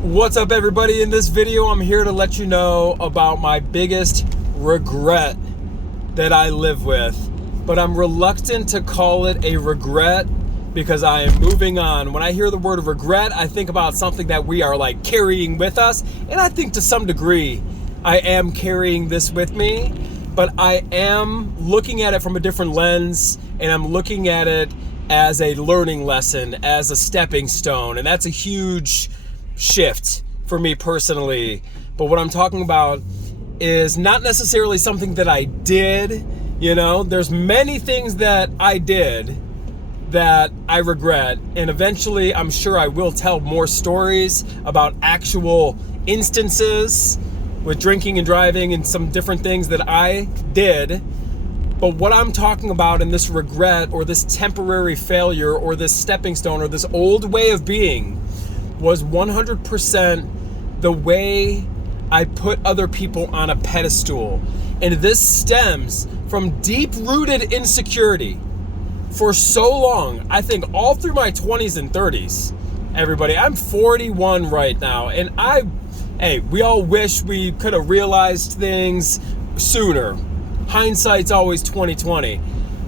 What's up, everybody? In this video, I'm here to let you know about my biggest regret that I live with, but I'm reluctant to call it a regret because I am moving on. When I hear the word regret, I think about something that we are like carrying with us, and I think to some degree I am carrying this with me, but I am looking at it from a different lens, and I'm looking at it as a learning lesson, as a stepping stone, and that's a huge shift for me personally. But what I'm talking about is not necessarily something that I did. There's many things that I did that I regret, and eventually I'm sure I will tell more stories about actual instances with drinking and driving and some different things that I did. But what I'm talking about in this regret or this temporary failure or this stepping stone or this old way of being was 100% the way I put other people on a pedestal. And this stems from deep-rooted insecurity for so long. I think all through my 20s and 30s, everybody. I'm 41 right now, and we all wish we could have realized things sooner. Hindsight's always 20/20.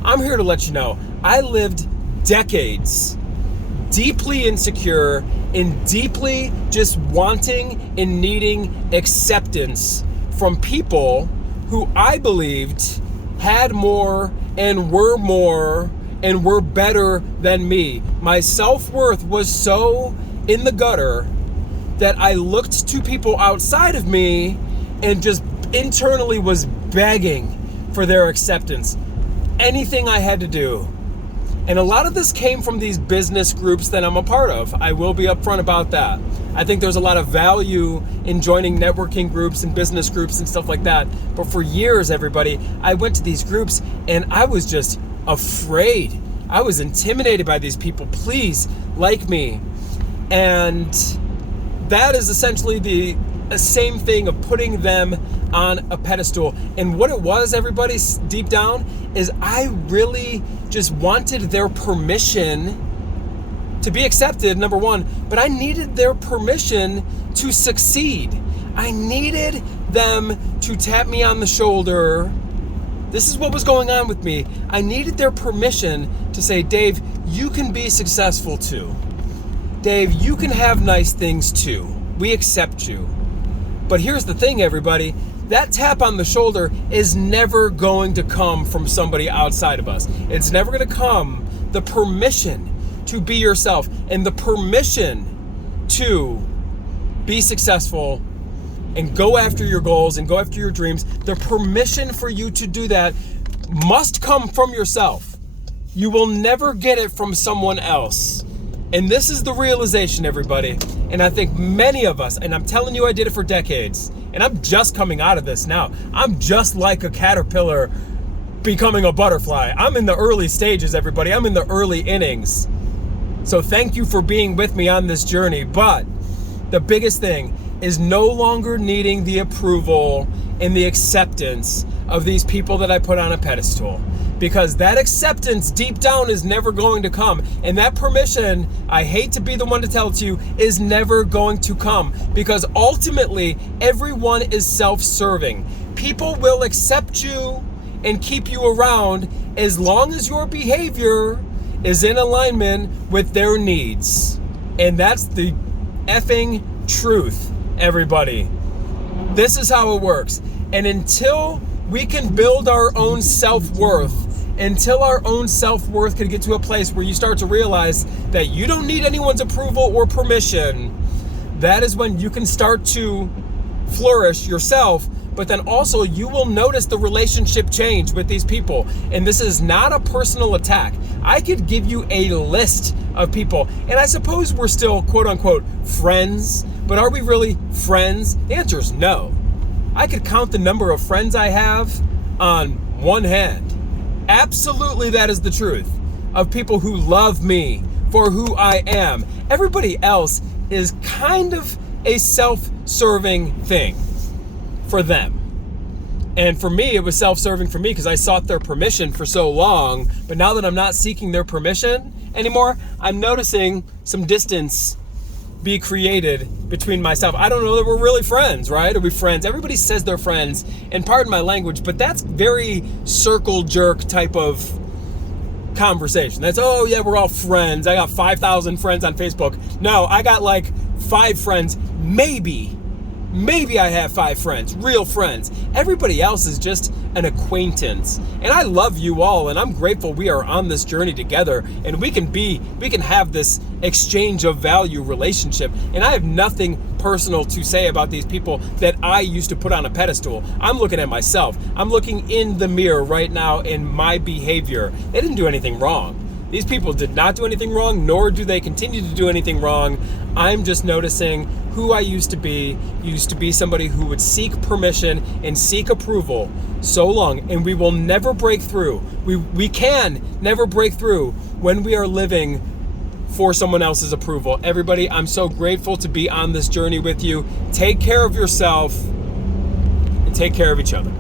I'm here to let you know, I lived decades deeply insecure and deeply just wanting and needing acceptance from people who I believed had more and were better than me. My self-worth was so in the gutter that I looked to people outside of me and just internally was begging for their acceptance. Anything I had to do. And a lot of this came from these business groups that I'm a part of. I will be upfront about that. I think there's a lot of value in joining networking groups and business groups and stuff like that. But for years, everybody, I went to these groups and I was just afraid. I was intimidated by these people. Please like me. And that is essentially the same thing of putting them on a pedestal. And what it was, everybody, deep down, is I really just wanted their permission to be accepted, number one, but I needed their permission to succeed. I needed them to tap me on the shoulder. This is what was going on with me. I needed their permission to say, Dave, you can be successful too. Dave, you can have nice things too. We accept you. But here's the thing, everybody. That tap on the shoulder is never going to come from somebody outside of us. It's never going to come. The permission to be yourself and the permission to be successful and go after your goals and go after your dreams, the permission for you to do that must come from yourself. You will never get it from someone else. And this is the realization, everybody. And I think many of us, and I'm telling you, I did it for decades, and I'm just coming out of this now. I'm just like a caterpillar becoming a butterfly. I'm in the early stages, everybody. I'm in the early innings. So thank you for being with me on this journey. But the biggest thing is no longer needing the approval and the acceptance of these people that I put on a pedestal. Because that acceptance deep down is never going to come. And that permission, I hate to be the one to tell it to you, is never going to come. Because ultimately, everyone is self-serving. People will accept you and keep you around as long as your behavior is in alignment with their needs. And that's the effing truth, everybody. This is how it works. And until we can build our own self-worth, until our own self-worth can get to a place where you start to realize that you don't need anyone's approval or permission, that is when you can start to flourish yourself. But then also you will notice the relationship change with these people. And this is not a personal attack. I could give you a list of people, and I suppose we're still quote unquote friends, but are we really friends? The answer is no. I could count the number of friends I have on one hand. Absolutely, that is the truth of people who love me for who I am. Everybody else is kind of a self-serving thing for them. And for me, it was self-serving for me because I sought their permission for so long. But now that I'm not seeking their permission anymore, I'm noticing some distance be created between myself. I don't know that we're really friends, right? Are we friends? Everybody says they're friends, and pardon my language, but that's very circle jerk type of conversation. That's, oh yeah, we're all friends. I got 5,000 friends on Facebook. No, I got like 5 friends. Maybe I have 5 friends, real friends. Everybody else is just an acquaintance. And I love you all, and I'm grateful we are on this journey together, and we can have this exchange of value relationship. And I have nothing personal to say about these people that I used to put on a pedestal. I'm looking at myself. I'm looking in the mirror right now in my behavior. They didn't do anything wrong. These people did not do anything wrong, nor do they continue to do anything wrong. I'm just noticing who I used to be somebody who would seek permission and seek approval so long, and we will never break through. We can never break through when we are living for someone else's approval. Everybody, I'm so grateful to be on this journey with you. Take care of yourself and take care of each other.